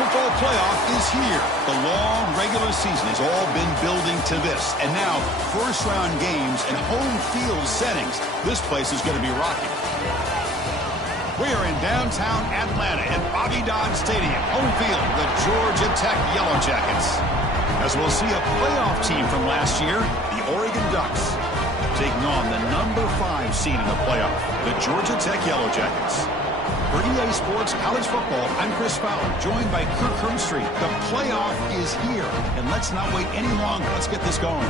football playoff is here. The long regular season has all been building to this. And now, first-round games and home field settings. This place is going to be rocking. We are in downtown Atlanta at Bobby Dodd Stadium. Home field, the Georgia Tech Yellow Jackets. As we'll see a playoff team from last year, the Oregon Ducks, taking on the number 5 seed in the playoff, the Georgia Tech Yellow Jackets. For EA Sports College Football, I'm Chris Fowler, joined by Kirk Herbstreit. The playoff is here, and let's not wait any longer. Let's get this going.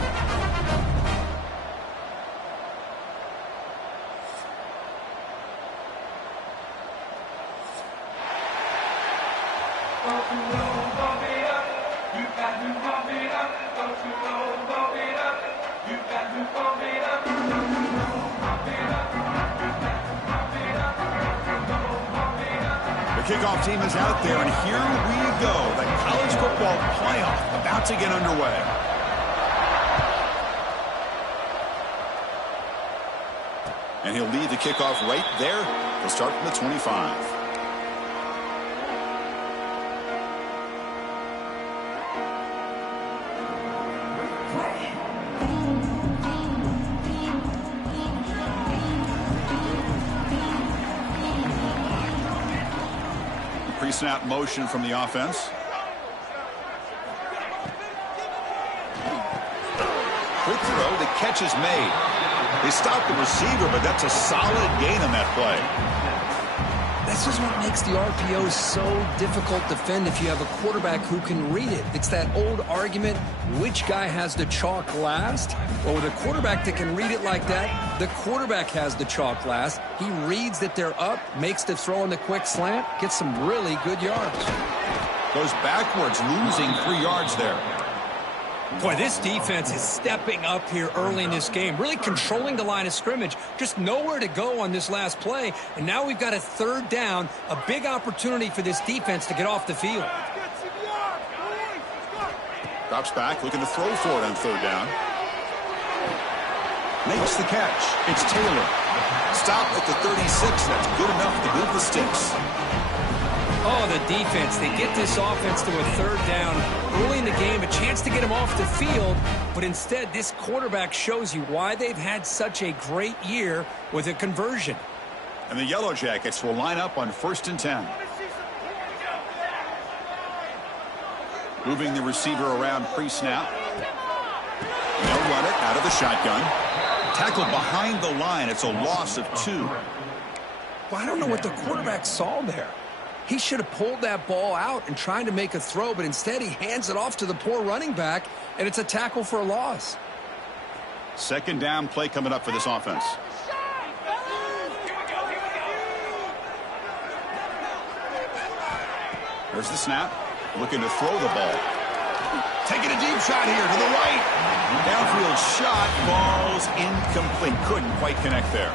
Kickoff team is out there, and here we go. The college football playoff about to get underway. And he'll lead the kickoff right there. He'll start from the 25. Snap motion from the offense. Quick throw. The catch is made. They stopped the receiver, but that's a solid gain on that play. This is what makes the RPO so difficult to defend if you have a quarterback who can read it. It's that old argument, which guy has the chalk last? Well, with a quarterback that can read it like that, the quarterback has the chalk last. He reads that they're up, makes the throw in the quick slant, gets some really good yards. Goes backwards, losing 3 yards there. Boy, this defense is stepping up here early in this game, really controlling the line of scrimmage. Just nowhere to go on this last play, and now we've got a 3rd down, a big opportunity for this defense to get off the field. Drops back, looking to throw for it on 3rd down. Makes the catch. It's Taylor. Stopped at the 36. That's good enough to move the sticks. Oh, the defense. They get this offense to a 3rd down early in the game, a chance to get them off the field, but instead this quarterback shows you why they've had such a great year with a conversion. And the Yellow Jackets will line up on 1st and 10. Moving the receiver around pre-snap. They'll run it out of the shotgun. Tackled behind the line. It's a loss of 2. Well, I don't know what the quarterback saw there. He should have pulled that ball out and tried to make a throw, but instead he hands it off to the poor running back, and it's a tackle for a loss. 2nd down play coming up for this offense. There's the snap. Looking to throw the ball. Taking a deep shot here to the right. Downfield shot falls incomplete. Couldn't quite connect there.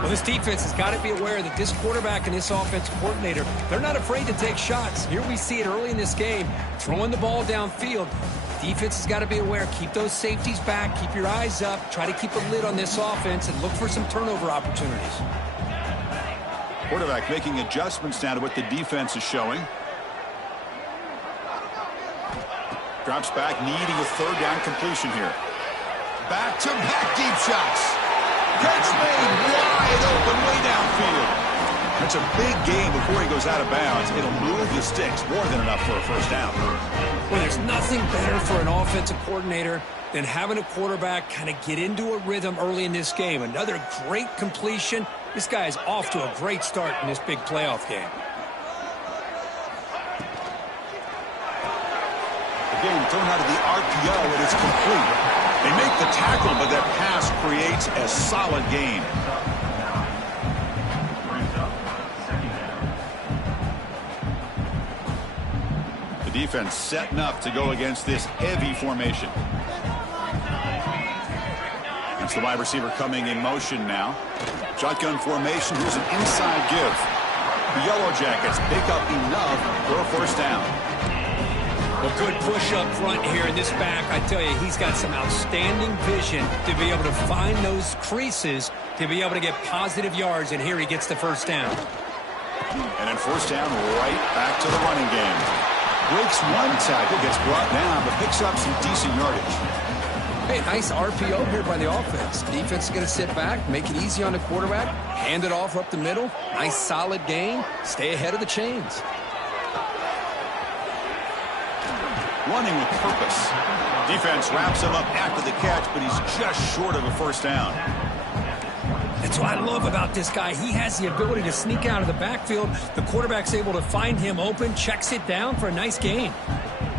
Well, this defense has got to be aware that this quarterback and this offensive coordinator, they're not afraid to take shots. Here we see it early in this game, throwing the ball downfield. Defense has got to be aware. Keep those safeties back. Keep your eyes up. Try to keep a lid on this offense and look for some turnover opportunities. Quarterback making adjustments now to what the defense is showing. Drops back, needing a 3rd down completion here. Back-to-back deep shots. Catch made wide open way downfield. That's a big gain before he goes out of bounds. It'll move the sticks, more than enough for a 1st down. Well, there's nothing better for an offensive coordinator than having a quarterback kind of get into a rhythm early in this game. Another great completion. This guy is off to a great start in this big playoff game. Again, thrown out of the RPO, and it's complete. They make the tackle, but that pass creates a solid gain. The defense setting up to go against this heavy formation. That's the wide receiver coming in motion now. Shotgun formation. Here's an inside give. The Yellow Jackets pick up enough for a 1st down. Well, good push up front here in this back. I tell you, he's got some outstanding vision to be able to find those creases, to be able to get positive yards, and here he gets the 1st down. And then first down, right back to the running game. Breaks one tackle, gets brought down, but picks up some decent yardage. Hey, nice RPO here by the offense. Defense is going to sit back, make it easy on the quarterback, hand it off up the middle. Nice solid gain. Stay ahead of the chains. Running with purpose. Defense wraps him up after the catch, but he's just short of a first down. That's what I love about this guy. He has the ability to sneak out of the backfield. The quarterback's able to find him open, checks it down for a nice gain.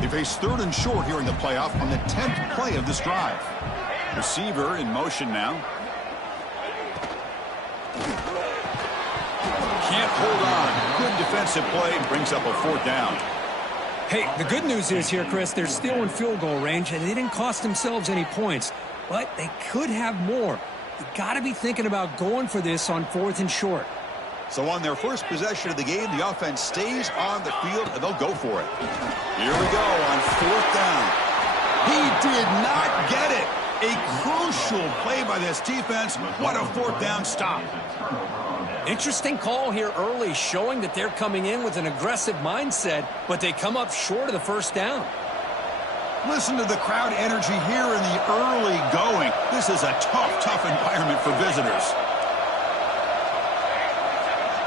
They face 3rd and short here in the playoff on the 10th play of this drive. Receiver in motion now. Can't hold on. Good defensive play, brings up a 4th down. Hey, the good news is here, Chris, they're still in field goal range, and they didn't cost themselves any points, but they could have more. You got to be thinking about going for this on 4th and short. So on their first possession of the game, the offense stays on the field, and they'll go for it. Here we go on 4th down. He did not get it. A crucial play by this defense. What a 4th down stop. Interesting call here early, showing that they're coming in with an aggressive mindset, but they come up short of the first down. Listen to the crowd energy here in the early going. This is a tough environment for visitors.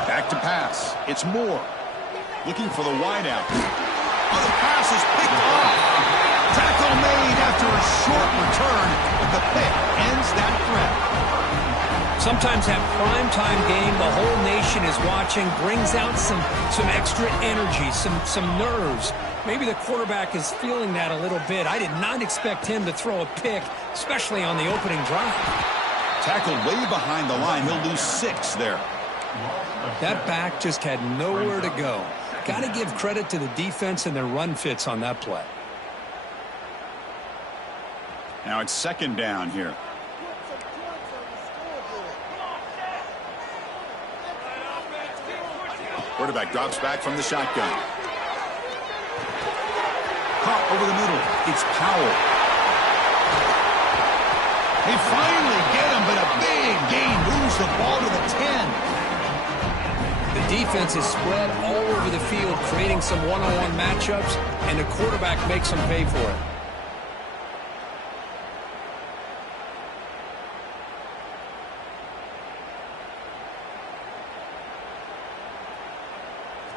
Back to pass. It's Moore. Looking for the wideout. Oh, the pass is picked off. Tackle made after a short return, but the pick ends that threat. Sometimes that primetime game, the whole nation is watching, brings out some extra energy, some nerves. Maybe the quarterback is feeling that a little bit. I did not expect him to throw a pick, especially on the opening drive. Tackled way behind the line. He'll lose 6 there. That back just had nowhere to go. Got to give credit to the defense and their run fits on that play. Now it's 2nd down here. Quarterback drops back from the shotgun. Caught over the middle. It's Powell. They finally get him, but a big gain moves the ball to the 10. The defense is spread all over the field, creating some one-on-one matchups, and the quarterback makes them pay for it.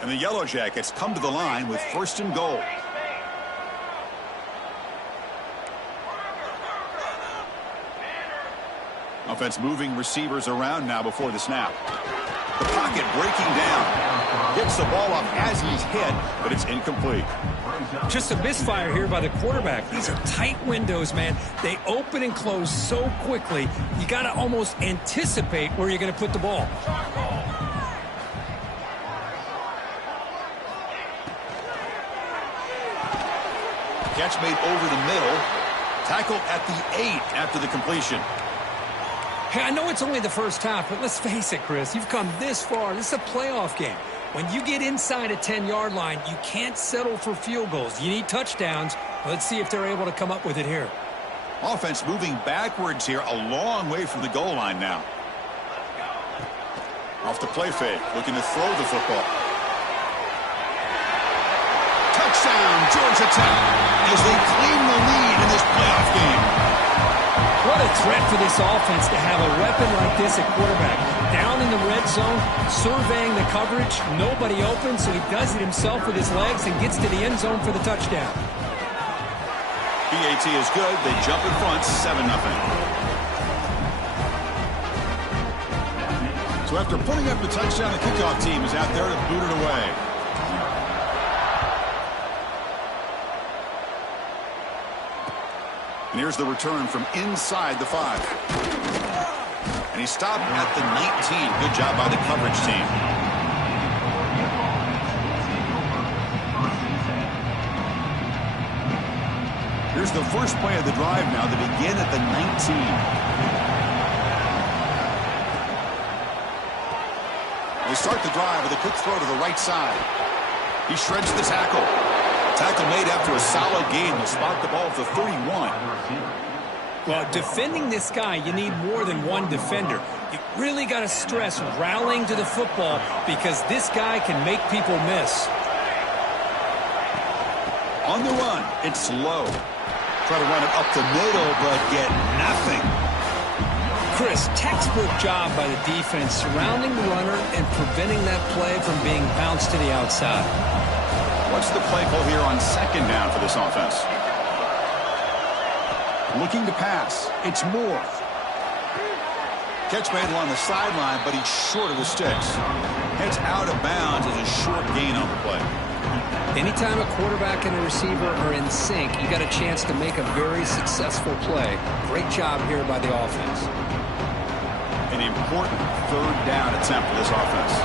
And the Yellow Jackets come to the line with 1st and goal. Offense moving receivers around now before the snap. The pocket breaking down. Gets the ball up as he's hit, but it's incomplete. Just a misfire here by the quarterback. These are tight windows, man. They open and close so quickly, you got to almost anticipate where you're going to put the ball. Catch made over the middle. Tackled at the 8 after the completion. Hey, I know it's only the first half, but let's face it, Chris. You've come this far. This is a playoff game. When you get inside a 10-yard line, you can't settle for field goals. You need touchdowns. Let's see if they're able to come up with it here. Offense moving backwards here, a long way from the goal line now. Off the play fake, looking to throw the football. Touchdown, Georgia Tech, as they claim the lead in this playoff game. What a threat for this offense to have a weapon like this at quarterback. Down in the red zone, surveying the coverage, nobody open, so he does it himself with his legs and gets to the end zone for the touchdown. PAT is good. They jump in front, 7-0. So after putting up the touchdown, the kickoff team is out there to boot it away. And here's the return from inside the 5. And he stopped at the 19. Good job by the coverage team. Here's the first play of the drive now. They begin at the 19. They start the drive with a quick throw to the right side. He shreds the tackle. Tackle made after a solid gain. He'll spot the ball at the 31. Well, defending this guy, you need more than one defender. You really got to stress rallying to the football because this guy can make people miss. On the run, it's low. Try to run it up the middle, but get nothing. Chris, textbook job by the defense surrounding the runner and preventing that play from being bounced to the outside. What's the play call here on second down for this offense? Looking to pass. It's Moore. Catch made along the sideline, but he's short of the sticks. Heads out of bounds as a short gain on the play. Anytime a quarterback and a receiver are in sync, you got a chance to make a very successful play. Great job here by the offense. An important third down attempt for this offense.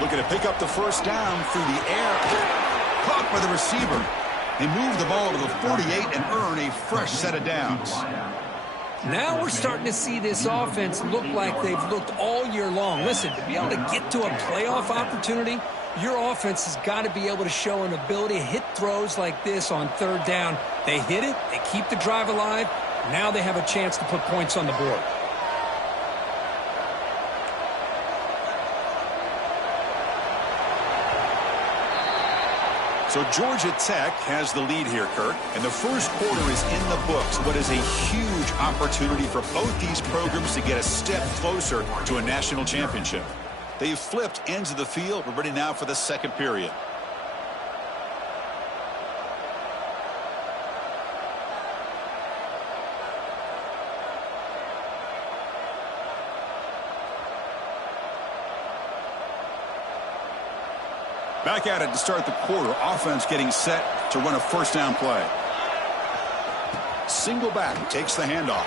Looking to pick up the first down through the air. Caught by the receiver. They move the ball to the 48 and earn a fresh set of downs. Now we're starting to see this offense look like they've looked all year long. Listen, to be able to get to a playoff opportunity, your offense has got to be able to show an ability to hit throws like this on third down. They hit it, they keep the drive alive. Now they have a chance to put points on the board. So Georgia Tech has the lead here, Kurt, and the first quarter is in the books. What is a huge opportunity for both these programs to get a step closer to a national championship. They've flipped ends of the field. We're ready now for the second period. Back at it to start the quarter. Offense getting set to run a first down play. Single back, takes the handoff.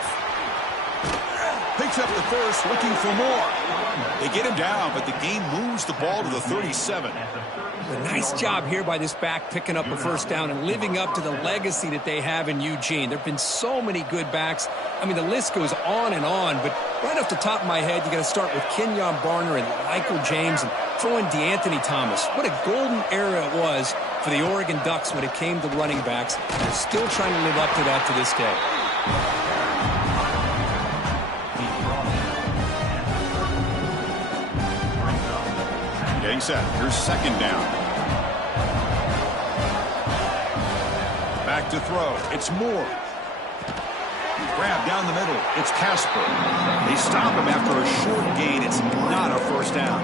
Picks up the first, looking for more. They get him down, but the game moves the ball to the 37. A nice job here by this back picking up a first down and living up to the legacy that they have in Eugene. There have been so many good backs. I mean, the list goes on, but right off the top of my head, you got to start with Kenyon Barner and Michael James and throw in DeAnthony Thomas. What a golden era it was for the Oregon Ducks when it came to running backs. They're still trying to live up to that to this day. Getting set. Here's second down. Back to throw. It's Moore. Grab down the middle. It's Casper. They stop him after a short gain. It's not a first down.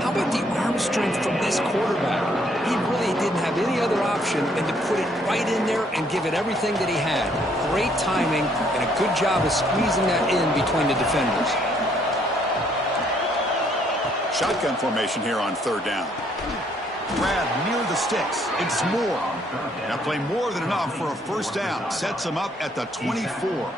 How about the arm strength from this quarterback? He really didn't have any other option than to put it right in there and give it everything that he had. Great timing and a good job of squeezing that in between the defenders. Shotgun formation here on third down. Grab near the sticks. It's Moore. Now play more than enough for a first down. Sets him up at the 24.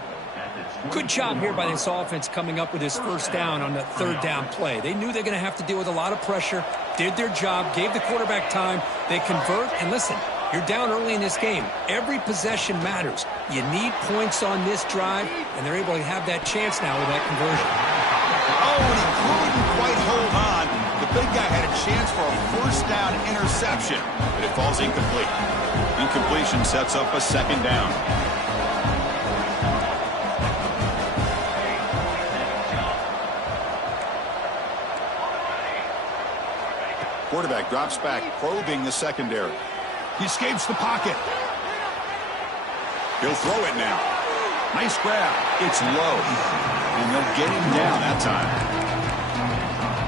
Good job here by this offense coming up with his first down on the third down play. They knew they're going to have to deal with a lot of pressure, did their job, gave the quarterback time. They convert, and listen, you're down early in this game. Every possession matters. You need points on this drive, and they're able to have that chance now with that conversion. Oh, and he couldn't quite hold on. The big guy had a chance for a first down interception, but it falls incomplete. Incompletion sets up a second down. Quarterback drops back, probing the secondary. He escapes the pocket. He'll throw it now. Nice grab. It's low. And they'll get him down that time.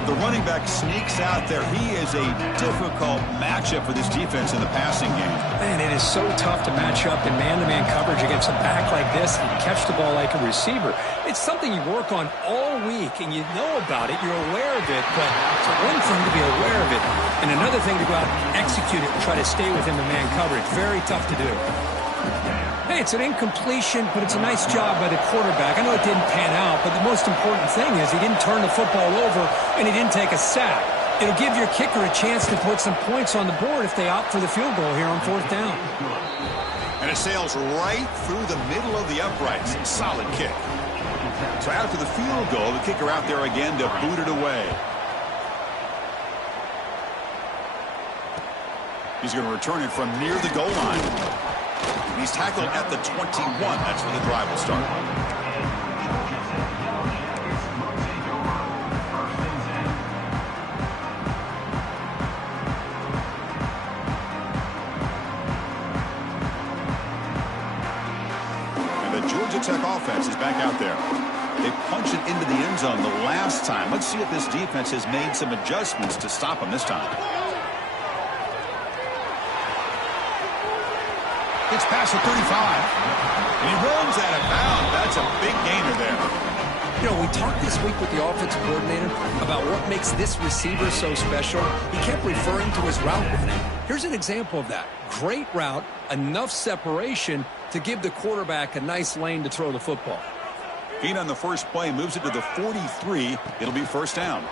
The running back sneaks out there. He is a difficult matchup for this defense in the passing game. Man, it is so tough to match up in man-to-man coverage against a back like this and catch the ball like a receiver. It's something you work on all week, and you know about it. You're aware of it, but it's one thing to be aware of it, and another thing to go out and execute it and try to stay within the man coverage. Very tough to do. Hey, it's an incompletion, but it's a nice job by the quarterback. I know it didn't pan out, but the most important thing is he didn't turn the football over and he didn't take a sack. It'll give your kicker a chance to put some points on the board if they opt for the field goal here on fourth down. And it sails right through the middle of the uprights. Solid kick. So after the field goal, the kicker out there again to boot it away. He's going to return it from near the goal line. He's tackled at the 21. That's where the drive will start. Georgia Tech offense is back out there. They punched it into the end zone the last time. Let's see if this defense has made some adjustments to stop them this time. It's past the 35. And he runs out of bounds. That's a big gainer there. You know, we talked this week with the offensive coordinator about what makes this receiver so special. He kept referring to his route running. Here's an example of that. Great route, enough separation to give the quarterback a nice lane to throw the football. Gain on the first play, moves it to the 43. It'll be first down.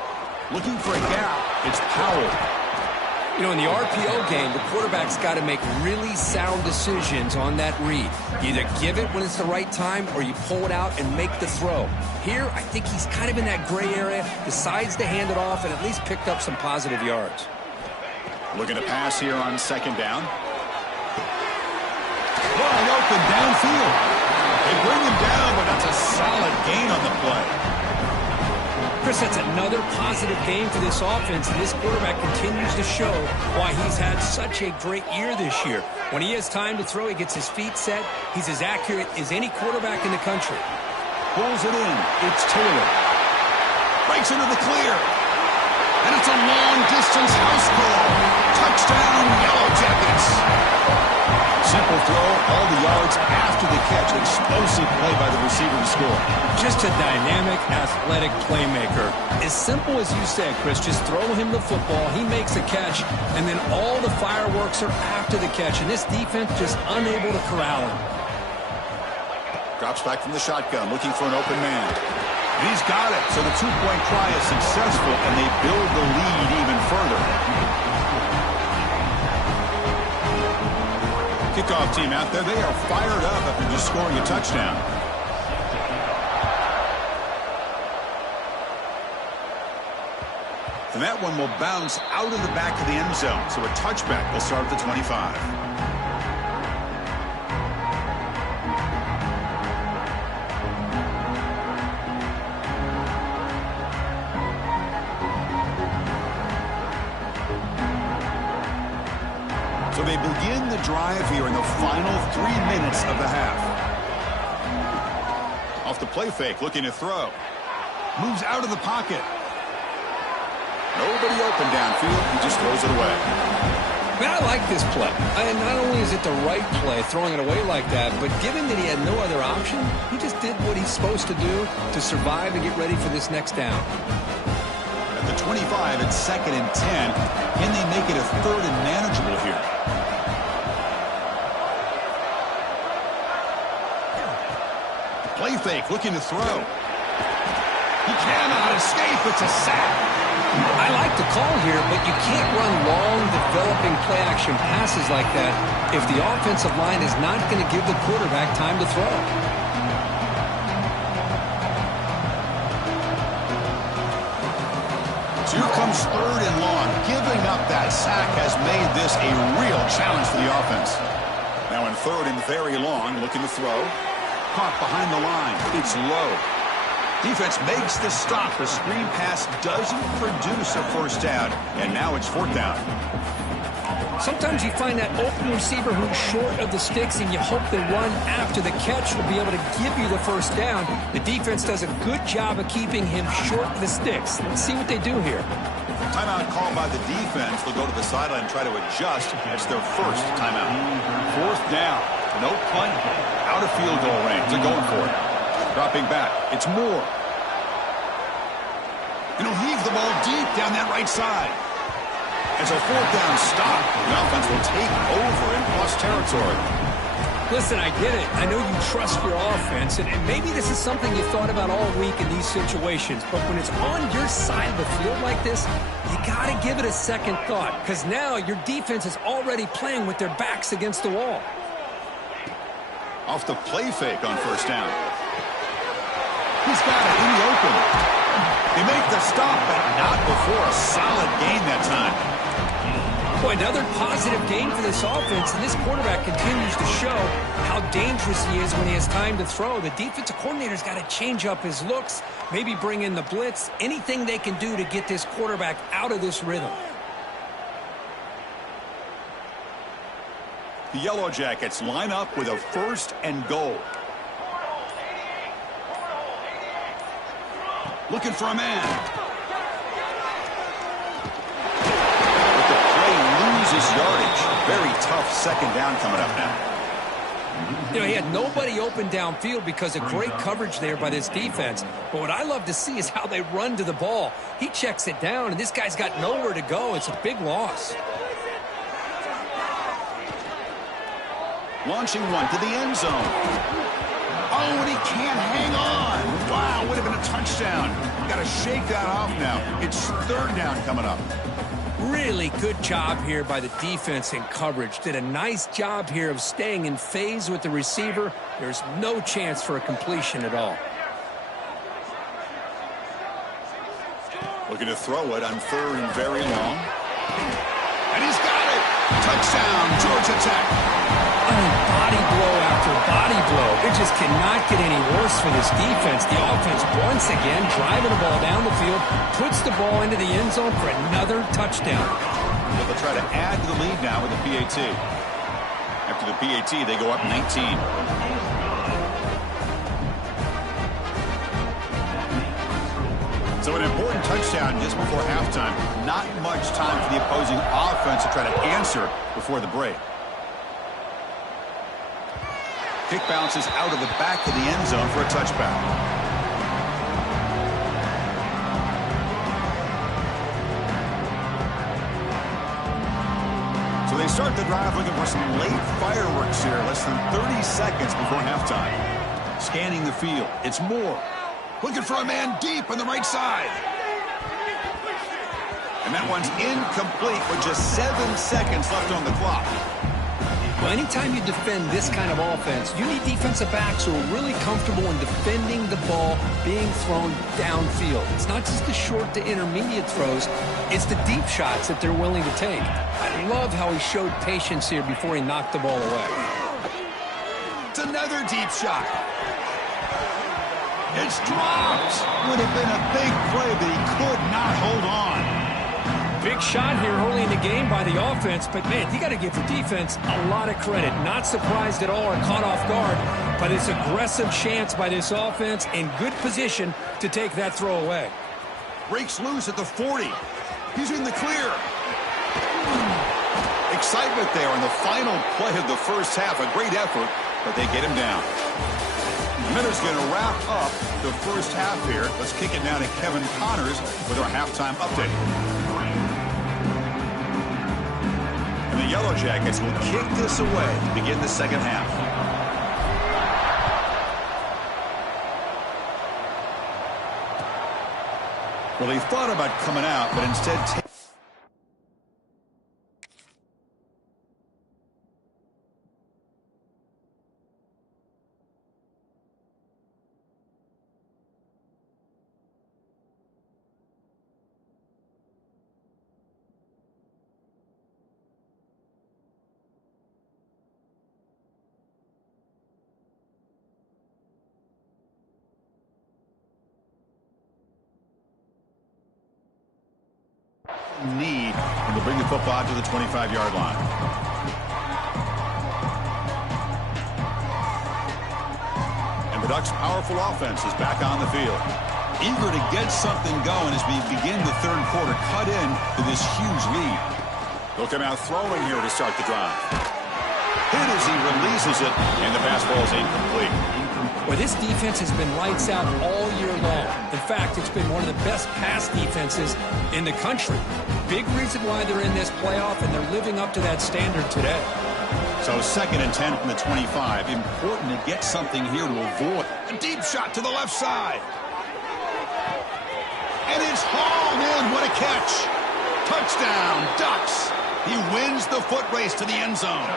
Looking for a gap. It's Powell. You know, in the RPO game, the quarterback's got to make really sound decisions on that read. You either give it when it's the right time or you pull it out and make the throw. Here, I think he's kind of in that gray area, decides to hand it off and at least picked up some positive yards. Looking to pass here on second down. Wide open downfield. They bring him down, but that's a solid gain on the play. Chris, that's another positive game for this offense. This quarterback continues to show why he's had such a great year this year. When he has time to throw, he gets his feet set. He's as accurate as any quarterback in the country. Pulls it in. It's Taylor. Breaks into the clear. And it's a long-distance house call. Touchdown, Yellow Jackets. Simple throw, all the yards after the catch. Explosive play by the receiver to score. Just a dynamic, athletic playmaker. As simple as you said, Chris, just throw him the football, he makes a catch, and then all the fireworks are after the catch, and this defense just unable to corral him. Drops back from the shotgun, looking for an open man. And he's got it, so the two-point try is successful, and they build the lead even further. Kickoff team out there, they are fired up after just scoring a touchdown. And that one will bounce out of the back of the end zone, so a touchback will start at the 25. So they begin the drive here in the final 3 minutes of the half. Off the play fake, looking to throw. Moves out of the pocket. Nobody open downfield. He just throws it away. Man, I like this play. And not only is it the right play, throwing it away like that, but given that he had no other option, he just did what he's supposed to do to survive and get ready for this next down. At the 25, it's 2nd and 10. Can they make it a 3rd and manageable here? Play fake, looking to throw. He cannot escape. It's a sack. I like the call here, but you can't run long, developing play-action passes like that if the offensive line is not going to give the quarterback time to throw. So here comes 3rd and long. Giving up that sack has made this a real challenge for the offense. Now in 3rd and very long, looking to throw. Caught behind the line. It's low. Defense makes the stop. The screen pass doesn't produce a first down, and now it's 4th down. Sometimes you find that open receiver who's short of the sticks, and you hope the run after the catch will be able to give you the first down. The defense does a good job of keeping him short of the sticks. Let's see what they do here. Timeout call by the defense. They'll go to the sideline and try to adjust. It's their first timeout. 4th down. No punt. Out of field goal range. They're going for it. Dropping back. It's Moore. And he'll heave the ball deep down that right side. As a 4th down stop, the offense will take over in plus territory. Listen, I get it. I know you trust your offense, and maybe this is something you thought about all week in these situations, but when it's on your side of the field like this, you got to give it a second thought, because now your defense is already playing with their backs against the wall. Off the play fake on 1st down. He's got it in the open. They make the stop, but not before a solid gain that time. Boy, another positive game for this offense, and this quarterback continues to show how dangerous he is when he has time to throw. The defensive coordinator's got to change up his looks, maybe bring in the blitz, anything they can do to get this quarterback out of this rhythm. The Yellow Jackets line up with a 1st and goal. Looking for a man. Loses yardage. Very tough 2nd down coming up now. You know, he had nobody open downfield because of great coverage there by this defense. But what I love to see is how they run to the ball. He checks it down, and this guy's got nowhere to go. It's a big loss. Launching one to the end zone. Oh, and he can't hang on. Wow, would have been a touchdown. Got to shake that off now. It's 3rd down coming up. Really good job here by the defense in coverage. Did a nice job here of staying in phase with the receiver. There's no chance for a completion at all. Looking to throw it on 3rd and very long. And he's got it. Touchdown, Georgia Tech. Oh, body blow after body blow. It just cannot get any worse for this defense. The offense once again driving the ball down the field, puts the ball into the end zone for another touchdown. They'll try to add to the lead now with the PAT. After the PAT, they go up 19. So an important touchdown just before halftime. Not much time for the opposing offense to try to answer before the break. Kick bounces out of the back of the end zone for a touchback. So they start the drive looking for some late fireworks here. Less than 30 seconds before halftime. Scanning the field. It's Moore. Looking for a man deep on the right side. And that one's incomplete with just 7 seconds left on the clock. Well, anytime you defend this kind of offense, you need defensive backs who are really comfortable in defending the ball being thrown downfield. It's not just the short to intermediate throws, it's the deep shots that they're willing to take. I love how he showed patience here before he knocked the ball away. It's another deep shot. It's dropped. Would have been a big play, but he could not hold on. Big shot here early in the game by the offense, but man, you got to give the defense a lot of credit. Not surprised at all or caught off guard, but it's aggressive chance by this offense in good position to take that throw away. Breaks loose at the 40. He's in the clear. Excitement there on the final play of the first half. A great effort, but they get him down. Miller's going to wrap up the first half here. Let's kick it down to Kevin Connors with our halftime update. And the Yellow Jackets will kick this away to begin the second half. Well, he thought about coming out, but instead... need and to bring the football to the 25-yard line. And the Ducks' powerful offense is back on the field. Eager to get something going as we begin the third quarter, cut in to this huge lead. They'll come out throwing here to start the drive. Hit as he releases it, and the pass ball is incomplete. Well, this defense has been lights out all year long. In fact, it's been one of the best pass defenses in the country. Big reason why they're in this playoff, and they're living up to that standard today. So 2nd and 10 from the 25. Important to get something here to avoid. A deep shot to the left side. And it's hauled in. What a catch. Touchdown, Ducks. He wins the foot race to the end zone.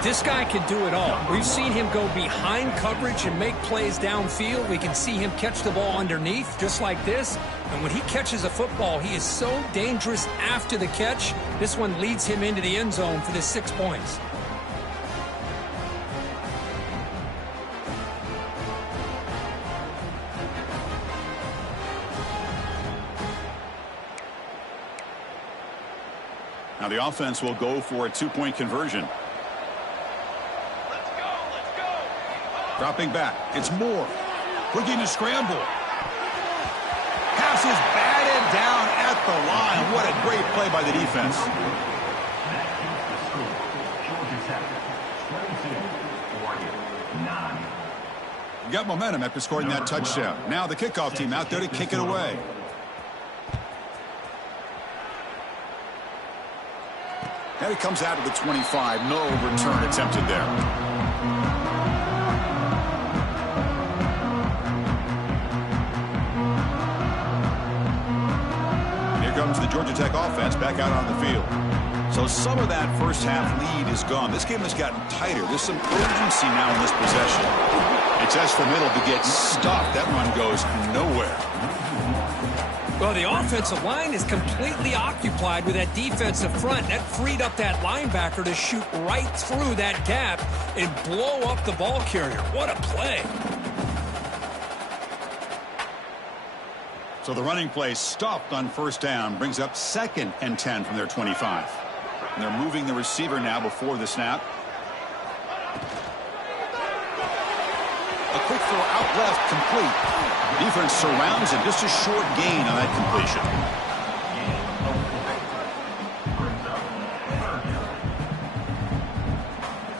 This guy can do it all. We've seen him go behind coverage and make plays downfield. We can see him catch the ball underneath, just like this. And when he catches a football, he is so dangerous after the catch. This one leads him into the end zone for the 6 points. Now the offense will go for a 2-point conversion. Dropping back. It's Moore. Looking to scramble. Pass is batted down at the line. What a great play by the defense. Got momentum after scoring that touchdown. Now the kickoff team out there to kick it away. And it comes out of the 25. No return attempted there. Comes the Georgia Tech offense back out on the field. So some of that first half lead is gone. This game has gotten tighter. There's some urgency now in this possession. It's Esther Middle to get stuffed. That run goes nowhere. Well, the offensive line is completely occupied with that defensive front. That freed up that linebacker to shoot right through that gap and blow up the ball carrier. What a play. So the running play stopped on first down, brings up 2nd and 10 from their 25. And they're moving the receiver now before the snap. A quick throw out left, complete. Defense surrounds him, just a short gain on that completion.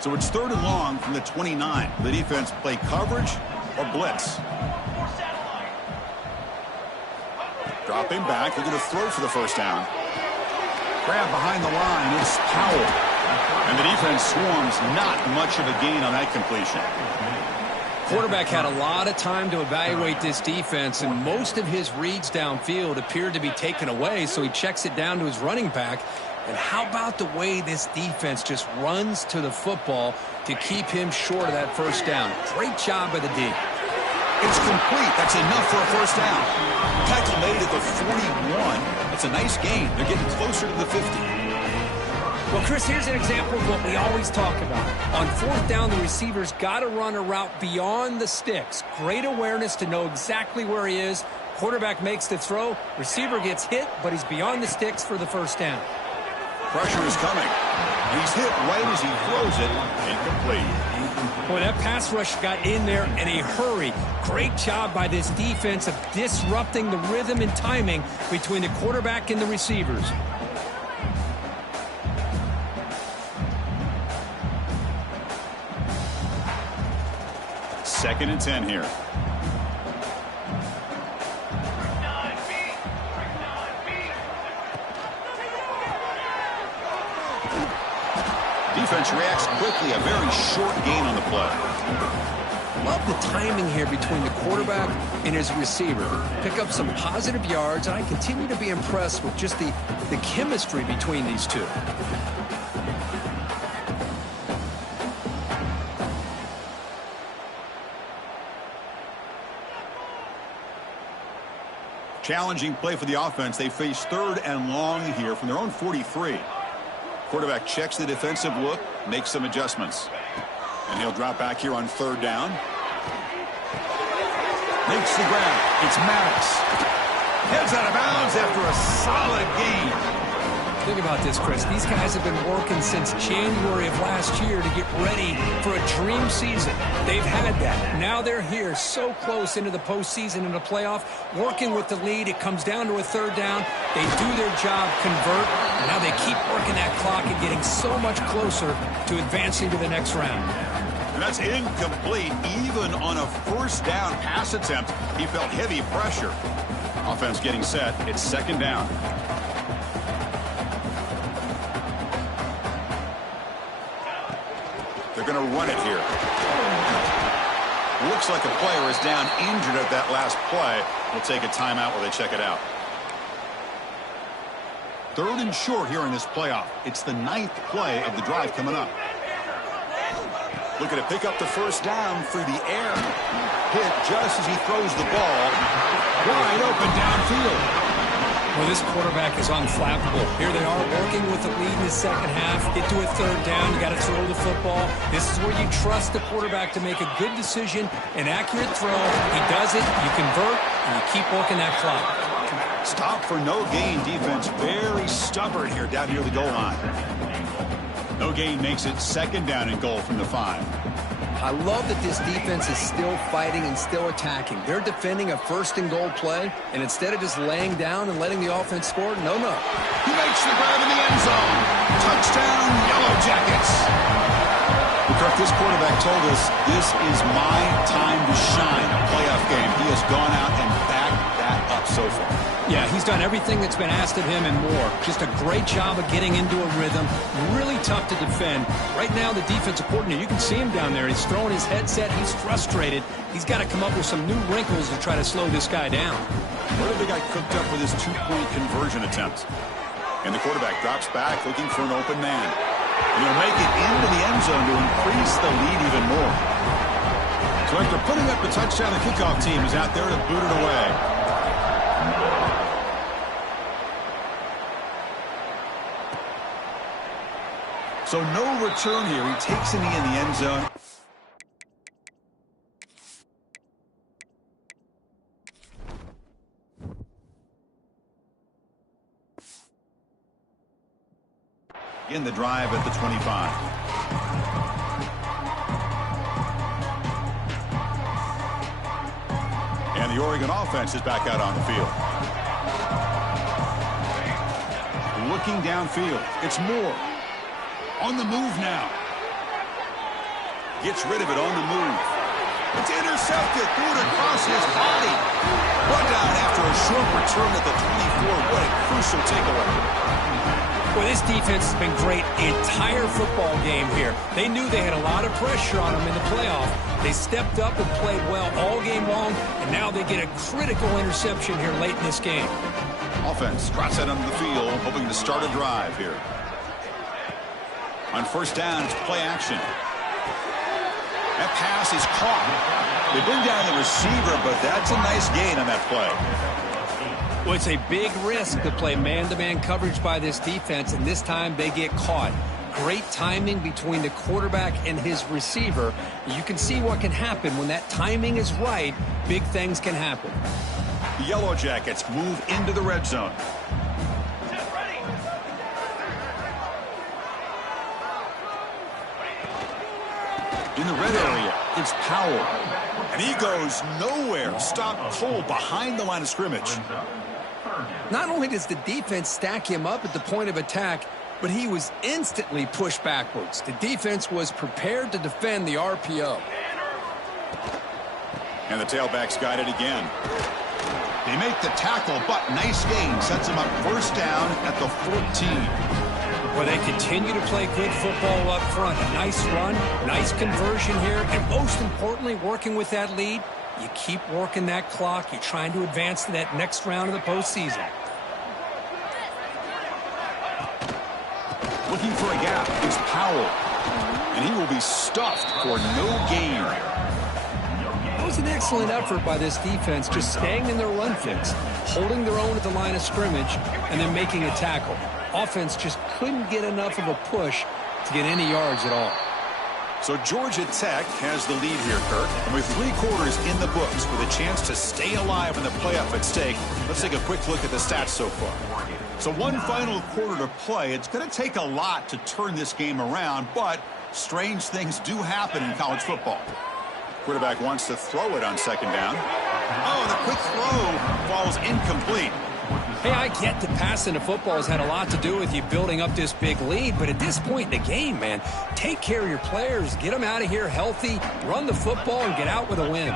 So it's 3rd and long from the 29. The defense play coverage or blitz. Dropping back, they're going to throw for the first down. Grab behind the line, it's Powell. And the defense swarms, not much of a gain on that completion. Quarterback had a lot of time to evaluate this defense, and most of his reads downfield appeared to be taken away, so he checks it down to his running back. And how about the way this defense just runs to the football to keep him short of that first down? Great job by the D. It's complete. That's enough for a first down. Tackle made it at the 41. It's a nice gain. They're getting closer to the 50. Well, Chris, here's an example of what we always talk about. On 4th down, the receiver's got to run a route beyond the sticks. Great awareness to know exactly where he is. Quarterback makes the throw. Receiver gets hit, but he's beyond the sticks for the first down. Pressure is coming. He's hit right as he throws it. Incomplete. Boy, that pass rush got in there in a hurry. Great job by this defense of disrupting the rhythm and timing between the quarterback and the receivers. Second and 10 here. Defense reacts quickly. A very short gain on the play. Love the timing here between the quarterback and his receiver. Pick up some positive yards, and I continue to be impressed with just the chemistry between these two. Challenging play for the offense. They face 3rd and long here from their own 43. Quarterback checks the defensive look, makes some adjustments. And he'll drop back here on 3rd down. Makes the grab. It's Maddox. Heads out of bounds after a solid gain. Think about this, Chris. These guys have been working since January of last year to get ready for a dream season. They've had that. Now they're here, so close into the postseason and the playoff, working with the lead. It comes down to a 3rd down. They do their job, convert, and now they keep working that clock and getting so much closer to advancing to the next round. And that's incomplete. Even on a first down pass attempt, he felt heavy pressure. Offense getting set. It's 2nd down. They're going to run it here. Looks like a player is down injured at that last play. We'll take a timeout while they check it out. 3rd and short here in this playoff. It's the 9th play of the drive coming up. Looking to pick up the first down through the air. Hit just as he throws the ball. Wide open downfield. Well, this quarterback is unflappable. Here they are working with the lead in the second half. Get to a third down. You got to throw the football. This is where you trust the quarterback to make a good decision, an accurate throw. He does it, you convert, and you keep working that clock. Stop for no gain defense. Very stubborn here down near the goal line. No gain makes it second down and goal from the 5. I love that this defense is still fighting and still attacking. They're defending a first-and-goal play, and instead of just laying down and letting the offense score, no. He makes the grab in the end zone. Touchdown, Yellow Jackets. Kirk, this quarterback told us this is my time to shine. A playoff game. He has gone out and backed that up so far. Yeah, he's done everything that's been asked of him and more. Just a great job of getting into a rhythm. Really tough to defend. Right now, the defensive coordinator, you can see him down there. He's throwing his headset. He's frustrated. He's got to come up with some new wrinkles to try to slow this guy down. Where did the guy cooked up with his two-point conversion attempt? And the quarterback drops back looking for an open man. And he'll make it into the end zone to increase the lead even more. So after putting up the touchdown, the kickoff team is out there to boot it away. So no return here. He takes a knee in the end zone. In the drive at the 25. And the Oregon offense is back out on the field. Looking downfield. It's Moore. On the move now. Gets rid of it on the move. It's intercepted. Threw it across his body. Brought down after a short return at the 24. What a crucial takeaway. Well, this defense has been great the entire football game here. They knew they had a lot of pressure on them in the playoff. They stepped up and played well all game long, and now they get a critical interception here late in this game. Offense drops that onto the field, hoping to start a drive here. On first down, it's play action. That pass is caught. They bring down the receiver, but that's a nice gain on that play. Well, it's a big risk to play man-to-man coverage by this defense, and this time they get caught. Great timing between the quarterback and his receiver. You can see what can happen when that timing is right. Big things can happen. The Yellow Jackets move into the red zone. In the red area, it's Powell. And he goes nowhere. Stop cold behind the line of scrimmage. Not only does the defense stack him up at the point of attack, but he was instantly pushed backwards. The defense was prepared to defend the RPO. And the tailback's got it again. They make the tackle, but nice gain. Sets him up first down at the 14. Well, they continue to play good football up front. Nice run, nice conversion here, and most importantly, working with that lead, you keep working that clock. You're trying to advance to that next round of the postseason. Looking for a gap is Powell, and he will be stuffed for no gain. That was an excellent effort by this defense, just staying in their run fix, holding their own at the line of scrimmage, and then making a tackle. Offense just couldn't get enough of a push to get any yards at all. So Georgia Tech has the lead here, Kirk. And with 3 quarters in the books with a chance to stay alive in the playoff at stake, let's take a quick look at the stats so far. So one final quarter to play. It's going to take a lot to turn this game around, but strange things do happen in college football. Quarterback wants to throw it on second down. Oh, the quick throw falls incomplete. Hey, I get that passing the football has had a lot to do with you building up this big lead, but at this point in the game, man, take care of your players, get them out of here healthy, run the football, and get out with a win.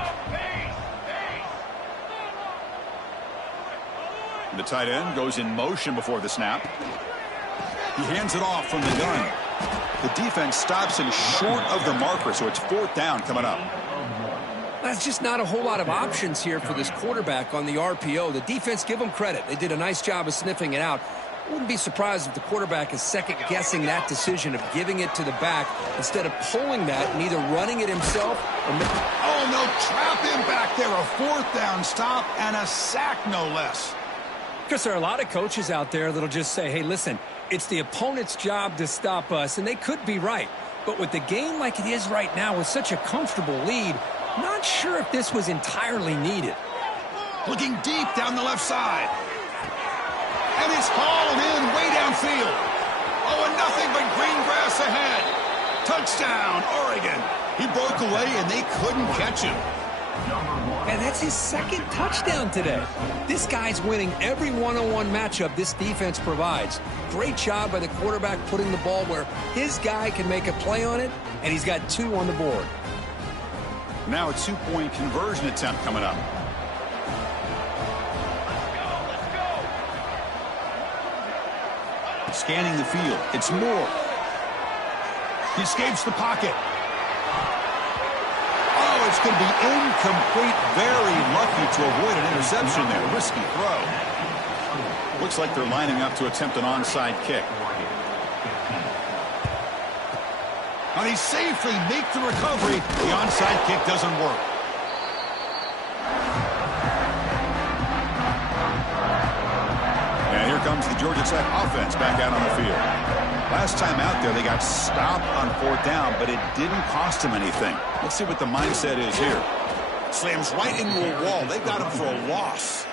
The tight end goes in motion before the snap. He hands it off from the gun. The defense stops him short of the marker, so it's fourth down coming up. That's just not a whole lot of options here for this quarterback on the RPO. The defense, give them credit. They did a nice job of sniffing it out. Wouldn't be surprised if the quarterback is second-guessing that decision of giving it to the back instead of pulling that and either running it himself or... Oh, no, trap him back there. A fourth down stop and a sack, no less. Because there are a lot of coaches out there that'll just say, hey, listen, it's the opponent's job to stop us, and they could be right. But with the game like it is right now with such a comfortable lead, not sure if this was entirely needed. Looking deep down the left side. And it's hauled in way downfield. Oh, and nothing but green grass ahead. Touchdown, Oregon. He broke away, and they couldn't catch him. And that's his second touchdown today. This guy's winning every one-on-one matchup this defense provides. Great job by the quarterback putting the ball where his guy can make a play on it, and he's got 2 on the board. Now a 2-point conversion attempt coming up. Scanning the field. It's Moore. He escapes the pocket. Oh, it's going to be incomplete. Very lucky to avoid an interception there. Risky throw. Looks like they're lining up to attempt an onside kick. And he safely make the recovery. The onside kick doesn't work. And here comes the Georgia Tech offense back out on the field. Last time out there, they got stopped on 4th down, but it didn't cost them anything. Let's see what the mindset is here. Slams right into a wall. They got him for a loss.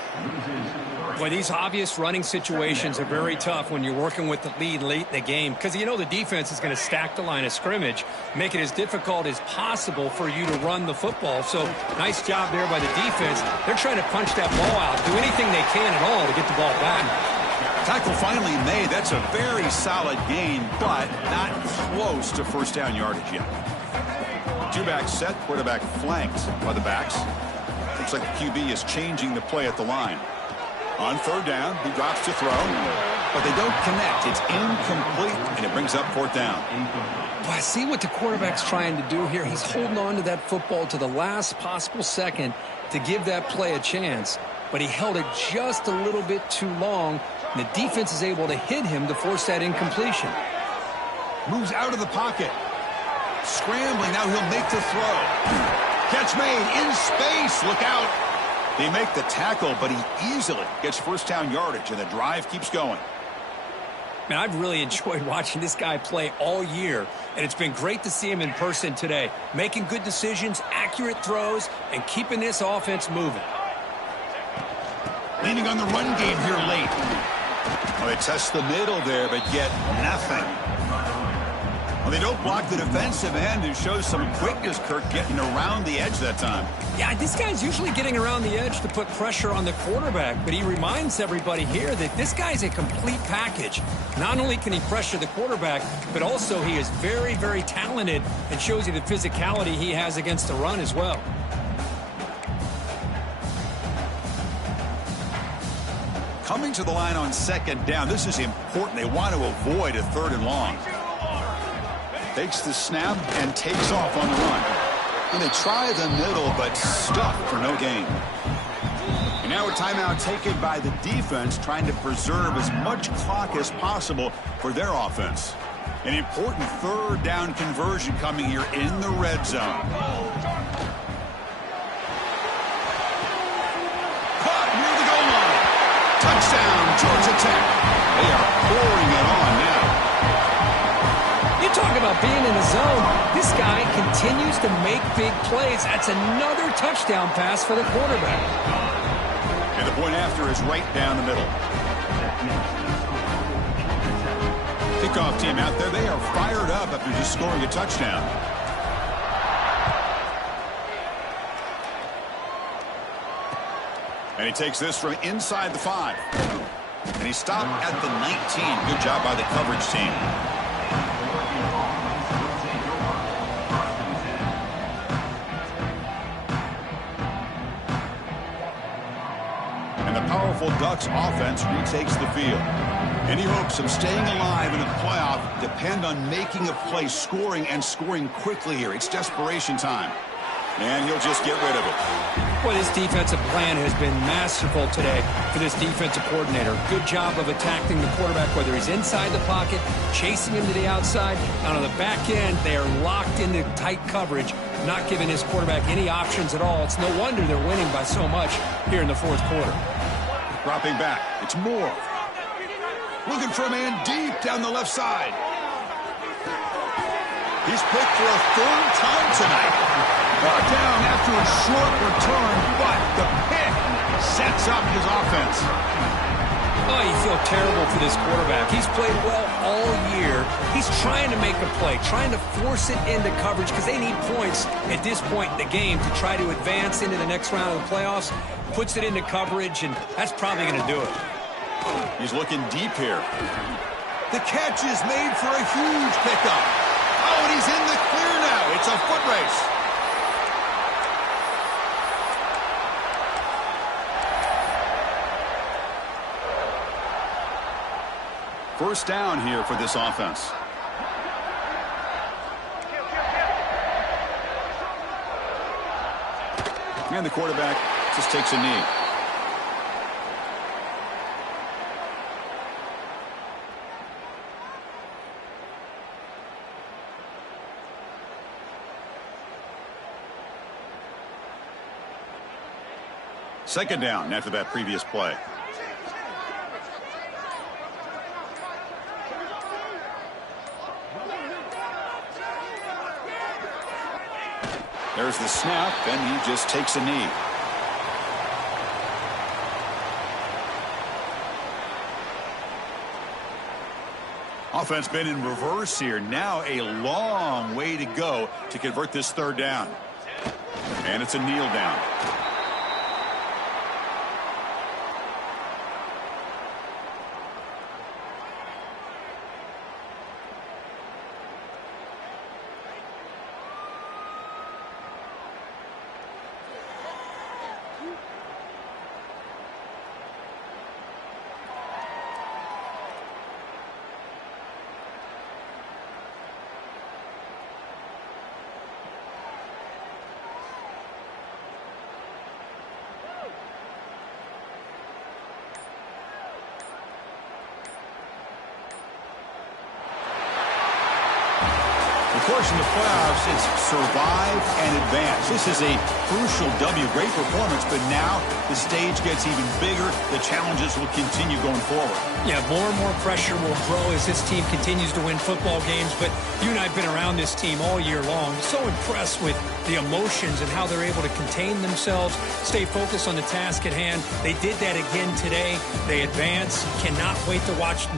Boy, these obvious running situations are very tough when you're working with the lead late in the game because you know the defense is going to stack the line of scrimmage, make it as difficult as possible for you to run the football. So nice job there by the defense. They're trying to punch that ball out, do anything they can at all to get the ball back. Tackle finally made. That's a very solid gain, but not close to first down yardage yet. 2-back set, quarterback flanked by the backs. Looks like the QB is changing the play at the line. On 3rd down, he drops to throw, but they don't connect. It's incomplete, and it brings up 4th down. Well, I see what the quarterback's trying to do here. He's holding on to that football to the last possible second to give that play a chance, but he held it just a little bit too long, and the defense is able to hit him to force that incompletion. Moves out of the pocket. Scrambling, now he'll make the throw. Catch made in space, look out. They make the tackle, but he easily gets first down yardage, and the drive keeps going. Man, I've really enjoyed watching this guy play all year, and it's been great to see him in person today, making good decisions, accurate throws, and keeping this offense moving. Leaning on the run game here late. Well, they test the middle there, but get nothing. Well, they don't block the defensive end, who shows some quickness, Kirk, getting around the edge that time. Yeah, this guy's usually getting around the edge to put pressure on the quarterback, but he reminds everybody here that this guy's a complete package. Not only can he pressure the quarterback, but also he is very, very talented and shows you the physicality he has against the run as well. Coming to the line on 2nd down, this is important. They want to avoid a 3rd and long. Takes the snap and takes off on the run. And they try the middle, but stuffed for no gain. And now a timeout taken by the defense, trying to preserve as much clock as possible for their offense. An important 3rd down conversion coming here in the red zone. Caught near the goal line. Touchdown, Georgia Tech. They are pouring it on now. You talk about being in the zone. This guy continues to make big plays. That's another touchdown pass for the quarterback. And the point after is right down the middle. Kickoff team out there. They are fired up after just scoring a touchdown. And he takes this from inside the 5. And he stopped at the 19. Good job by the coverage team. And the powerful Ducks offense retakes the field. Any hopes of staying alive in the playoff depend on making a play, scoring, and scoring quickly here. It's desperation time. And he'll just get rid of it. Well, this defensive plan has been masterful today for this defensive coordinator. Good job of attacking the quarterback, whether he's inside the pocket, chasing him to the outside. And on the back end, they are locked into tight coverage, not giving his quarterback any options at all. It's no wonder they're winning by so much here in the fourth quarter. Dropping back. It's Moore. Looking for a man deep down the left side. He's picked for a third time tonight. Brought down after a short return, but the pick sets up his offense. Oh, you feel terrible for this quarterback. He's played well all year. He's trying to make a play, trying to force it into coverage because they need points at this point in the game to try to advance into the next round of the playoffs. Puts it into coverage, and that's probably going to do it. He's looking deep here. The catch is made for a huge pickup. Oh, and he's in the clear now. It's a foot race. First down here for this offense. And the quarterback just takes a knee. Second down after that previous play. There's the snap, and he just takes a knee. Offense been in reverse here. Now a long way to go to convert this third down. And it's a kneel down. Of course, in the playoffs, it's survive and advance. This is a crucial W. Great performance, but now the stage gets even bigger. The challenges will continue going forward. Yeah, more and more pressure will grow as this team continues to win football games. But you and I have been around this team all year long. So impressed with the emotions and how they're able to contain themselves, stay focused on the task at hand. They did that again today. They advance. Cannot wait to watch them